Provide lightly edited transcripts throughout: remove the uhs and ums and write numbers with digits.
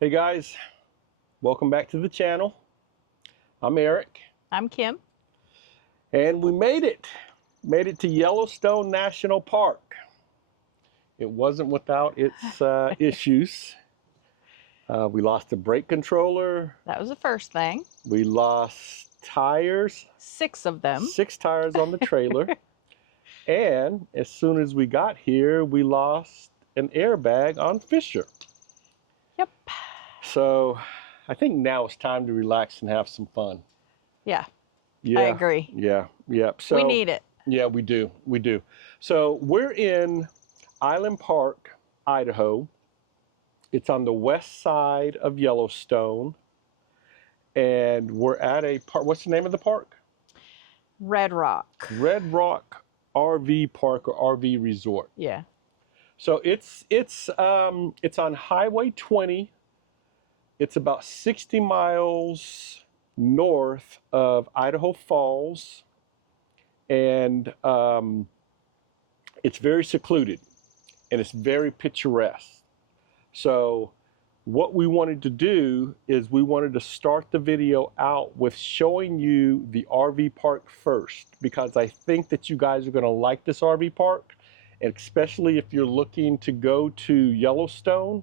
Hey guys, welcome back to the channel. I'm Eric. I'm Kim. And we made it. Made it to Yellowstone National Park. It wasn't without its issues. We lost a brake controller. That was the first thing. We lost tires. 6 of them. 6 tires on the trailer. And as soon as we got here, we lost an airbag on Fisher. Yep. So I think now it's time to relax and have some fun. Yeah. Yeah, I agree. Yeah, yep. So we need it. Yeah, we do. We do. So we're in Island Park, Idaho. It's on the west side of Yellowstone. And we're at a park. What's the name of the park? Red Rock. Red Rock RV Park or RV Resort. Yeah. So it's on Highway 20. It's about 60 miles north of Idaho Falls. And it's very secluded and it's very picturesque. So what we wanted to do is we wanted to start the video out with showing you the RV park first, because I think that you guys are going to like this RV park, and especially if you're looking to go to Yellowstone.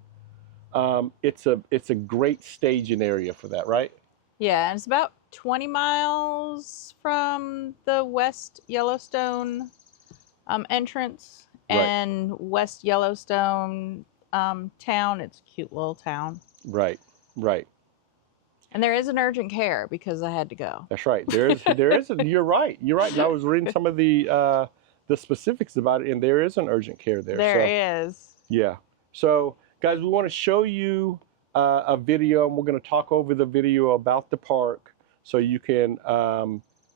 It's a great staging area for that, right? Yeah, and it's about 20 miles from the West Yellowstone entrance. Right. And West Yellowstone town. It's a cute little town. Right, right. And there is an urgent care because I had to go. That's right. There is. You're right. You're right. And I was reading some of the specifics about it, and there is an urgent care there. There is. Yeah. So, guys, we want to show you a video, and we're going to talk over the video about the park so you can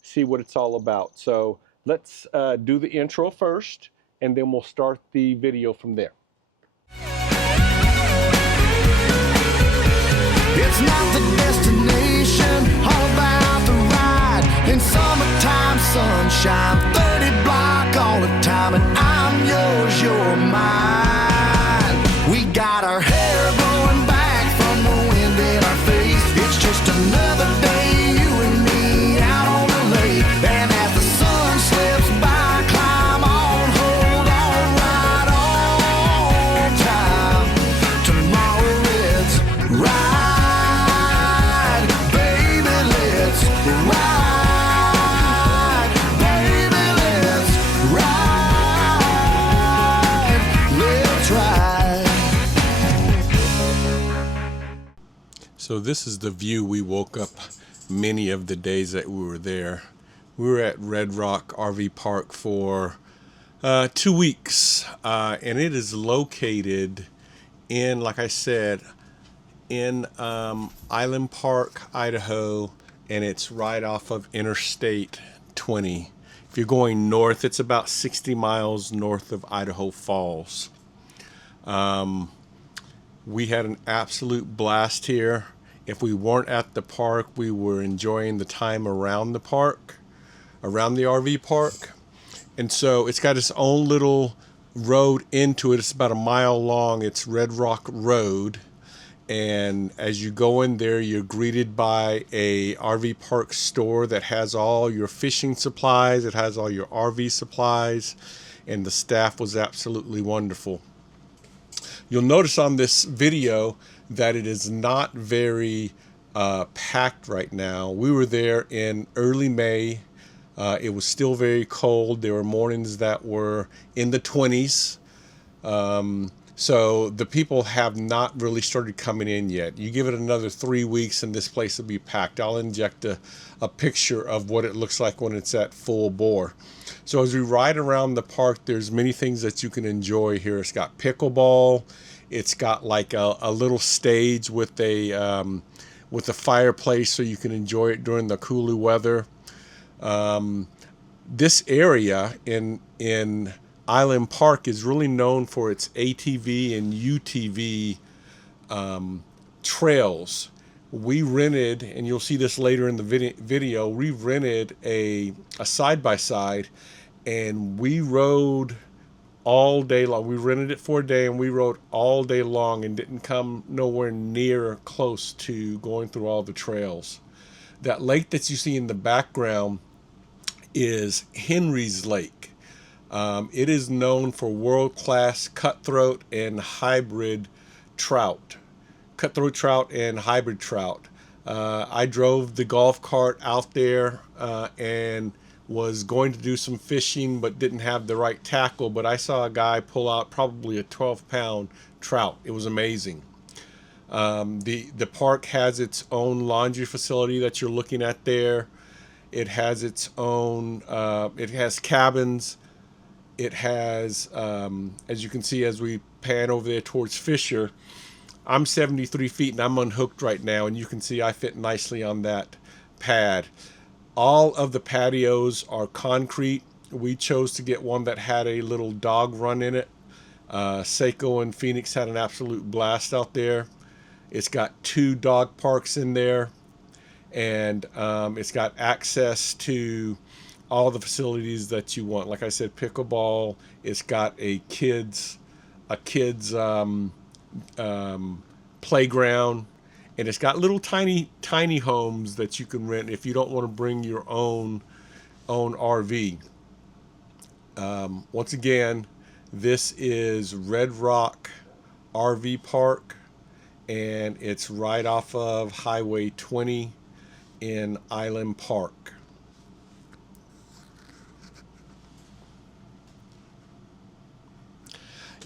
see what it's all about. So let's do the intro first, and then we'll start the video from there. It's not the destination, all about the ride. In summertime sunshine, 30 block all the time, and I'm yours, you're mine. We got our hair blowing back from the wind in our face. It's just another day, you and me out on the lake. And as the sun slips by, climb on, hold on, right on time. Tomorrow it's right. So this is the view we woke up many of the days that we were there. We were at Red Rock RV Park for 2 weeks, and it is located in, like I said, in Island Park, Idaho, and it's right off of Interstate 20. If you're going north, it's about 60 miles north of Idaho Falls. We had an absolute blast here. If we weren't at the park, we were enjoying the time around the park, around the RV park. And so it's got its own little road into it. It's about a mile long. It's Red Rock Road. And as you go in there, you're greeted by a RV park store that has all your fishing supplies. It has all your RV supplies. And the staff was absolutely wonderful. You'll notice on this video that it is not very packed right now. We were there in early May. It was still very cold. There were mornings that were in the 20s. So the people have not really started coming in yet. You give it another 3 weeks and this place will be packed. I'll inject a picture of what it looks like when it's at full bore. So as we ride around the park, there's many things that you can enjoy here. It's got pickleball. It's got like a little stage with a fireplace so you can enjoy it during the cooler weather. This area in Island Park is really known for its ATV and UTV trails. We rented, and you'll see this later in the video, we rented a side-by-side, and we rode all day long. We rented it for a day and we rode all day long and didn't come nowhere near close to going through all the trails. That lake that you see in the background is Henry's Lake. It is known for world-class cutthroat and hybrid trout. Cutthroat trout and hybrid trout. I drove the golf cart out there and was going to do some fishing but didn't have the right tackle, but I saw a guy pull out probably a 12-pound trout. It was amazing. The park has its own laundry facility that you're looking at there. It has its own, it has cabins. It has, as you can see as we pan over there towards Fisher, I'm 73 feet and I'm unhooked right now, and you can see I fit nicely on that pad. All of the patios are concrete. We chose to get one that had a little dog run in it. Seiko and Phoenix had an absolute blast out there. It's got 2 dog parks in there, and it's got access to all the facilities that you want. Like I said, pickleball. It's got a kids playground, and it's got little tiny homes that you can rent if you don't want to bring your own RV. Once again, this is Red Rock RV Park, and it's right off of Highway 20 in Island Park.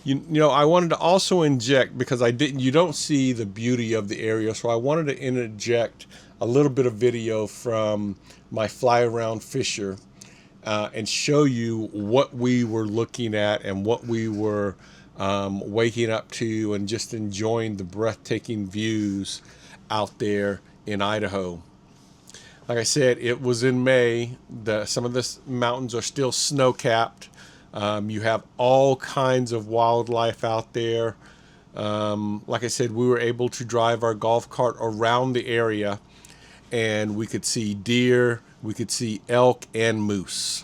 You know, I wanted to also inject, because you don't see the beauty of the area, so I wanted to interject a little bit of video from my fly around Fisher and show you what we were looking at and what we were waking up to, and just enjoying the breathtaking views out there in Idaho. Like I said, it was in May. Some of the mountains are still snow-capped. You have all kinds of wildlife out there. Like I said, we were able to drive our golf cart around the area, and we could see deer, we could see elk and moose.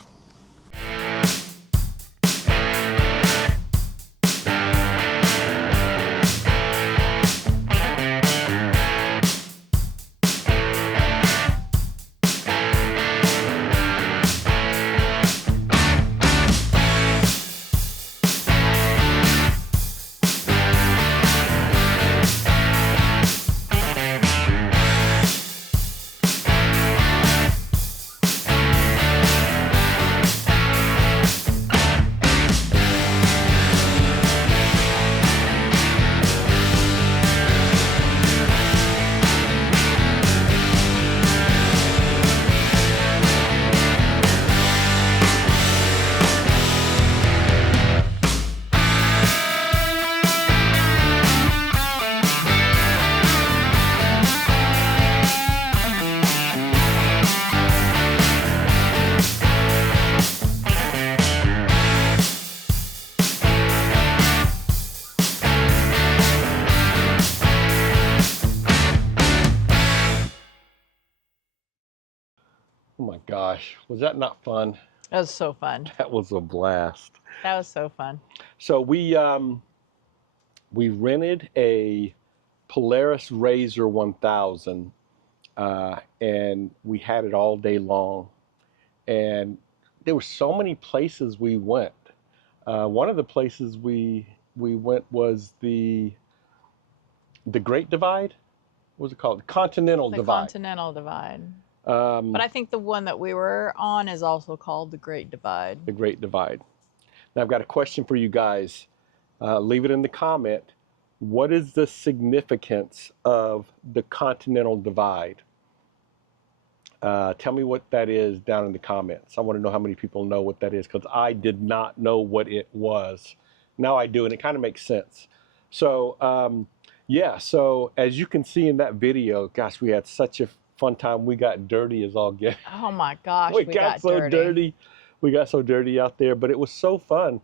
Oh my gosh, was that not fun? That was so fun. That was a blast. That was so fun. So we rented a Polaris RAZR 1000, and we had it all day long. And there were so many places we went. One of the places we went was the Great Divide. What was it called? Continental The Divide. Continental Divide. But I think the one that we were on is also called the Great Divide. The Great Divide. Now I've got a question for you guys. Leave it in the comment. What is the significance of the Continental Divide? Tell me what that is down in the comments. I want to know how many people know what that is, because I did not know what it was. Now I do, and it kind of makes sense. So yeah, so as you can see in that video, gosh, we had such a fun time. We got dirty as all get. Oh my gosh, we got so dirty. We got so dirty out there, but it was so fun.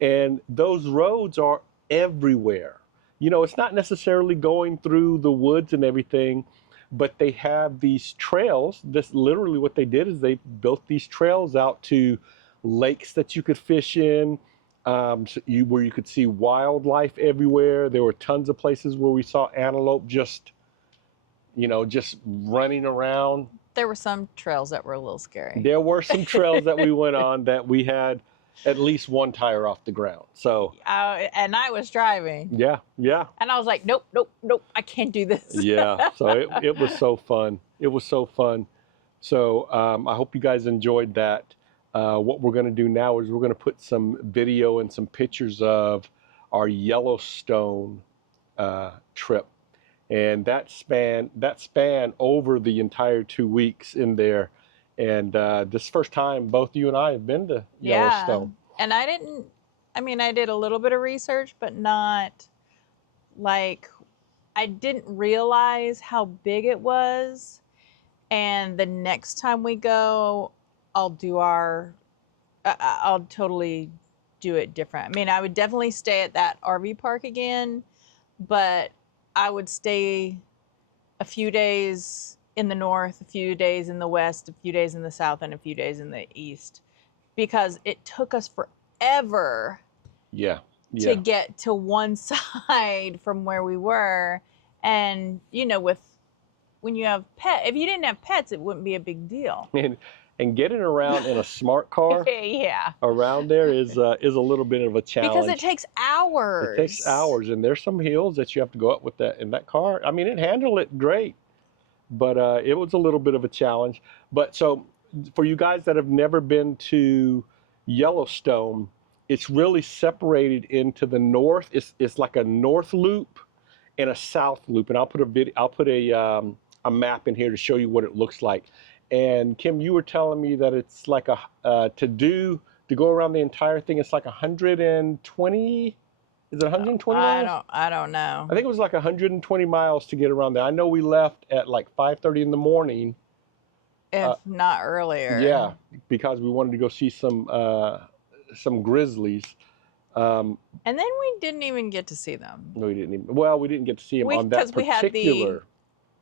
And those roads are everywhere. You know, it's not necessarily going through the woods and everything, but they have these trails. This literally what they did is they built these trails out to lakes that you could fish in, where you could see wildlife everywhere. There were tons of places where we saw antelope just running around. There were some trails that were a little scary. There were some trails that we went on that we had at least one tire off the ground. So and I was driving. yeah. And I was like, nope, I can't do this. Yeah. So it was so fun. It was so fun. So I hope you guys enjoyed that. What we're going to do now is we're going to put some video and some pictures of our Yellowstone trip. And that span over the entire 2 weeks in there. And this first time both you and I have been to Yellowstone. And I did a little bit of research, but not like, I didn't realize how big it was. And the next time we go, I'll totally do it different. I mean, I would definitely stay at that RV park again, but I would stay a few days in the north, a few days in the west, a few days in the south, and a few days in the east, because it took us forever to get to one side from where we were. And when you have if you didn't have pets, it wouldn't be a big deal. And getting around in a smart car around there is a little bit of a challenge. Because it takes hours. It takes hours, and there's some hills that you have to go up with in that car. I mean, it handled it great, but it was a little bit of a challenge. But so for you guys that have never been to Yellowstone, it's really separated into the north. It's like a north loop and a south loop, and I'll put a map in here to show you what it looks like. And Kim, you were telling me that it's like to go around the entire thing, it's like 120. Is it 120 miles? I don't know. I think it was like 120 miles to get around there. I know we left at like 5:30 in the morning. If not earlier. Yeah, because we wanted to go see some grizzlies. And then we didn't even get to see them. No, we didn't even. Well, we didn't get to see them on that particular.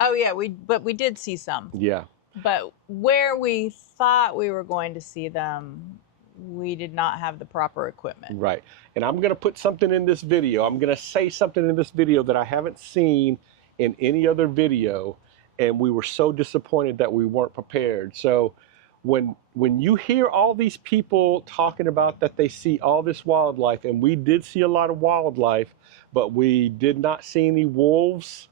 Oh yeah, but we did see some. Yeah. But where we thought we were going to see them, we did not have the proper equipment. Right. And I'm going to put something in this video. I'm going to say something in this video that I haven't seen in any other video. And we were so disappointed that we weren't prepared. So when you hear all these people talking about that they see all this wildlife, and we did see a lot of wildlife, but we did not see any wolves.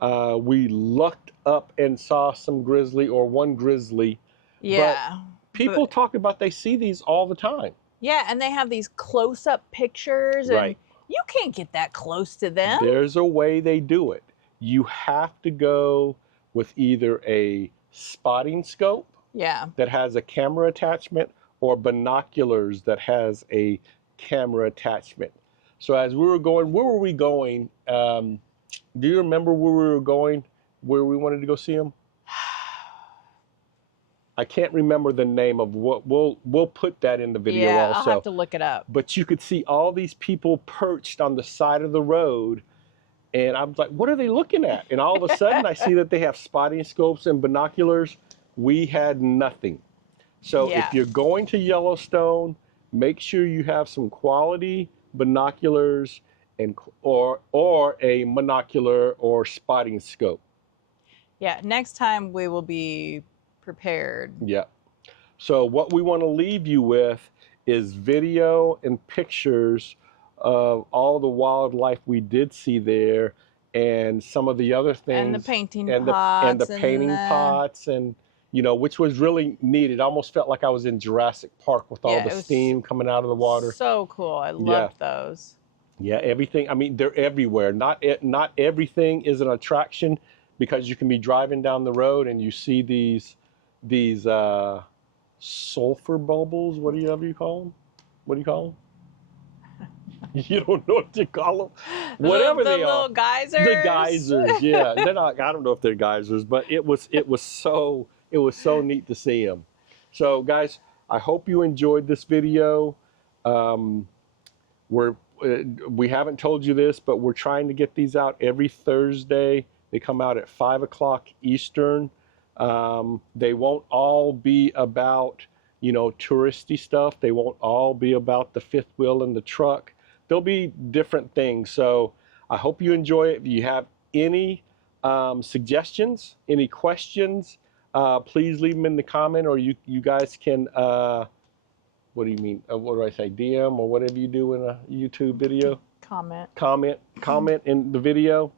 We lucked up and saw some grizzly, or one grizzly. Yeah. But people talk about they see these all the time. Yeah, and they have these close-up pictures, and you can't get that close to them. There's a way they do it. You have to go with either a spotting scope that has a camera attachment, or binoculars that has a camera attachment. So as we were going, where were we going? Do you remember where we were going, where we wanted to go see them? I can't remember the name of what. We'll put that in the video also. I'll have to look it up. But you could see all these people perched on the side of the road, and I was like, what are they looking at? And all of a sudden I see that they have spotting scopes and binoculars. We had nothing. So if you're going to Yellowstone, make sure you have some quality binoculars or a monocular or spotting scope. Yeah, next time we will be prepared. Yeah. So what we want to leave you with is video and pictures of all the wildlife we did see there, and some of the other things. And the painting pots. And the painting pots, and which was really neat. It almost felt like I was in Jurassic Park with all the steam coming out of the water. So cool. I loved those. Yeah, everything. I mean, they're everywhere. Not everything is an attraction, because you can be driving down the road and you see these sulfur bubbles. Whatever you call them. What do you call them? You don't know what to call them. Whatever they are. The little geysers. The geysers. Yeah, they're not. I don't know if they're geysers, but it was so neat to see them. So guys, I hope you enjoyed this video. We haven't told you this, but we're trying to get these out every Thursday. They come out at 5 o'clock Eastern. They won't all be about you know, touristy stuff. They won't all be about the fifth wheel and the truck. There'll be different things. So I hope you enjoy it. If you have any suggestions, any questions, please leave them in the comment, or you guys can, what do you mean? What do I say? DM or whatever you do in a YouTube video? Comment in the video.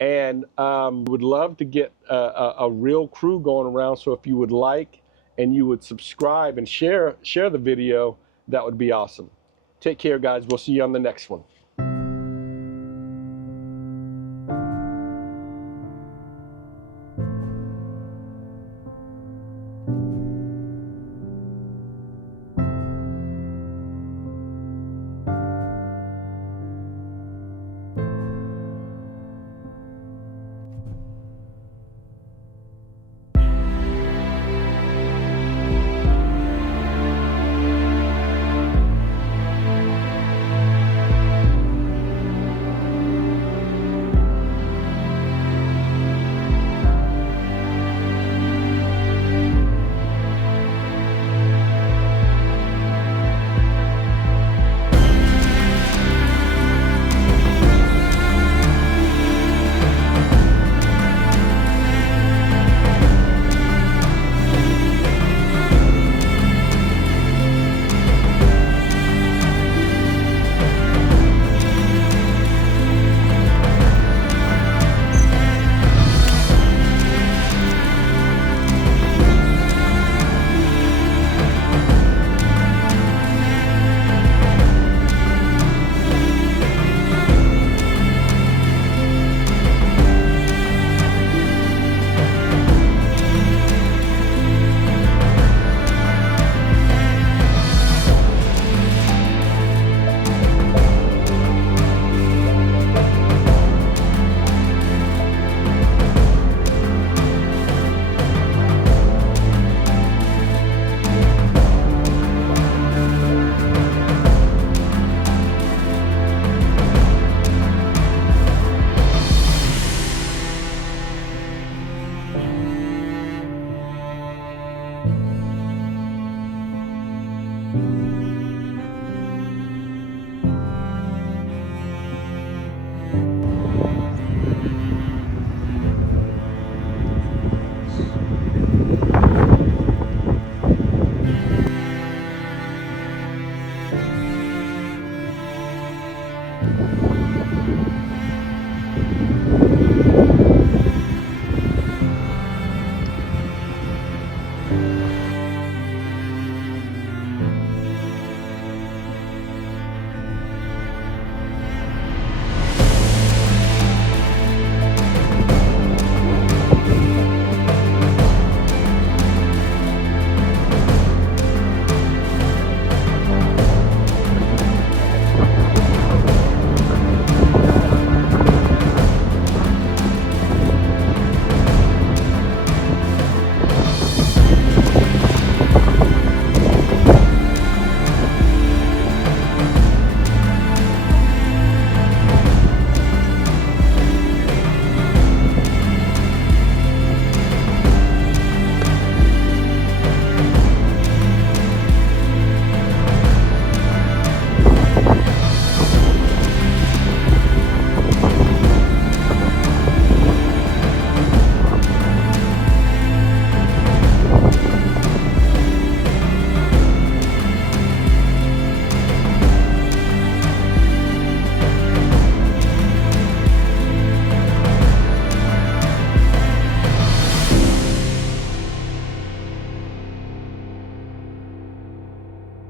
And would love to get a real crew going around. So if you would like and you would subscribe and share the video, that would be awesome. Take care, guys. We'll see you on the next one.